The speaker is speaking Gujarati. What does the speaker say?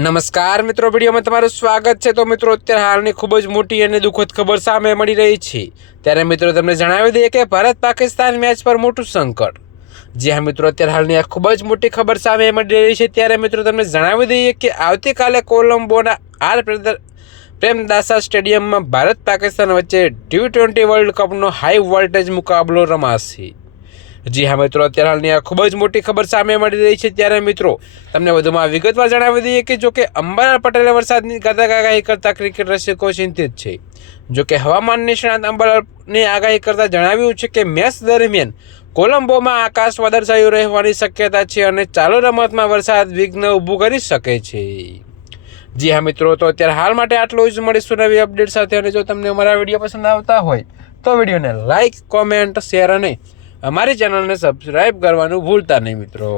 નમસ્કાર મિત્રો, વિડીયોમાં તમારું સ્વાગત છે। તો મિત્રો, અત્યારે હાલની ખૂબ જ મોટી અને દુઃખદ ખબર સામે મળી રહી છે। ત્યારે મિત્રો તમને જણાવી દઈએ કે ભારત પાકિસ્તાન મેચ પર મોટું સંકટ। જી હા મિત્રો, અત્યારે હાલની આ ખૂબ જ મોટી ખબર સામે મળી રહી છે। ત્યારે મિત્રો તમને જણાવી દઈએ કે આવતીકાલે કોલંબોના આર પ્રેમદાસા સ્ટેડિયમમાં ભારત પાકિસ્તાન વચ્ચે T20 વર્લ્ડ કપનો હાઈ વોલ્ટેજ મુકાબલો રમાશે। જી હા મિત્રો, અત્યારે હાલની આ ખૂબ જ મોટી ખબર સામે મળી રહી છે। ત્યારે મિત્રો તમને વધુમાં વિગતવાર જણાવી દઈએ કે જોકે અંબાલાલ પટેલે વરસાદની આગાહી કરતા ક્રિકેટ રસિકો ચિંતિત છે। જોકે હવામાન નિષ્ણાત અંબાલાલની આગાહી કરતા જણાવ્યું છે કે મેચ દરમિયાન કોલંબોમાં આકાશ વાદળછાયું રહેવાની શક્યતા છે અને ચાલુ રમતમાં વરસાદ વિઘ્ન ઊભું કરી શકે છે। જી હા મિત્રો, તો અત્યારે હાલ માટે આટલું જ। મળીશું નવી અપડેટ સાથે। અને જો તમને અમારા વિડીયો પસંદ આવતા હોય તો વિડીયોને લાઇક, કોમેન્ટ, શેર અને અમારી ચેનલને સબસ્ક્રાઈબ કરવાનું ભૂલતા નહીં મિત્રો।